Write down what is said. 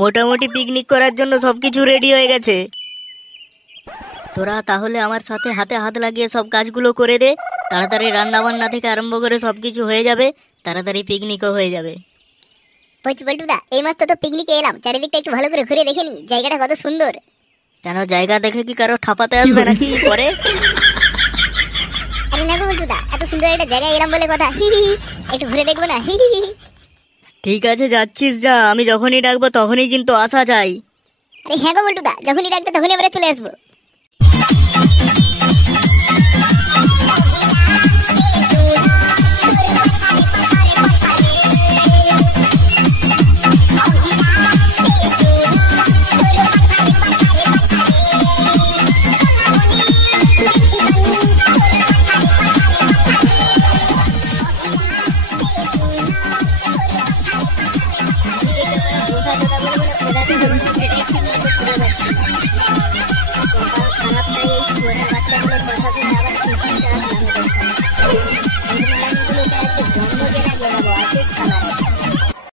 মোটামুটি পিকনিক করার জন্য সবকিছু রেডি হয়ে গেছে। তোরা তাহলে আমার সাথে হাতে হাত লাগিয়ে সব কাজগুলো করে দে। তাড়াতাড়ি রান্না বান্না থেকে আরম্ভ করে সবকিছু হয়ে যাবে, তাড়াতাড়ি পিকনিকও হয়ে যাবে। পল্টুদা, এইমাত্র তো পিকনিকে এলাম, চারিদিকটা একটু ভালো করে ঘুরে দেখে নি, জায়গাটা কত সুন্দর। কেন, জায়গা দেখে কি কারো ঠাপাতে আসবে নাকি পরে? আরে না গো পল্টুদা, এত সুন্দর একটা জায়গায় এলাম বলে কথা, একটু ঘুরে দেখবো না? ঠিক আছে, যাচ্ছিস যা, আমি যখনই ডাকবো তখনই কিন্তু আসা চাই। আরে হ্যাঁ গো পল্টুদা, যখনই ডাকবে তখনই আমরা চলে আসবো।